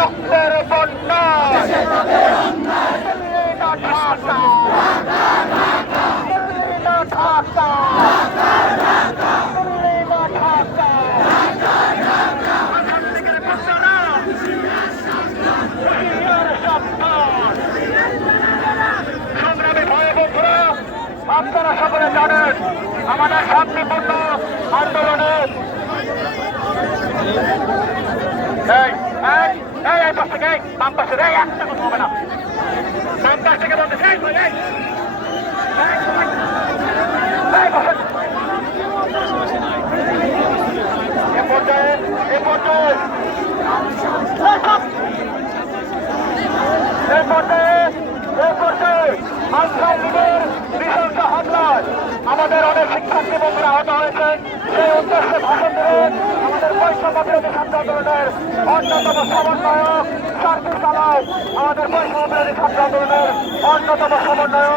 রক্তের বন্যা সংগ্রামী ভাই বন্ধুরা, আপনারা সকলে জানেন আমাদের শান্তিপূর্ণ আন্দোলনে বাম পাশে একটা কথা হবে না, বাম পাশ থেকে বলতে আমাদের অনেক শিক্ষার্থী বন্ধুরা আহত হয়েছেন। সেই উদ্দেশ্যে ভাষণ দেবেন আমাদের বৈষম্য বিরোধী ছাত্র আন্দোলনের অন্যতম সমন্বয়ক সার্কিট চালাও, আমাদের বৈষম্য বিরোধী ছাত্র আন্দোলনের অন্যতম সমন্বয়ক।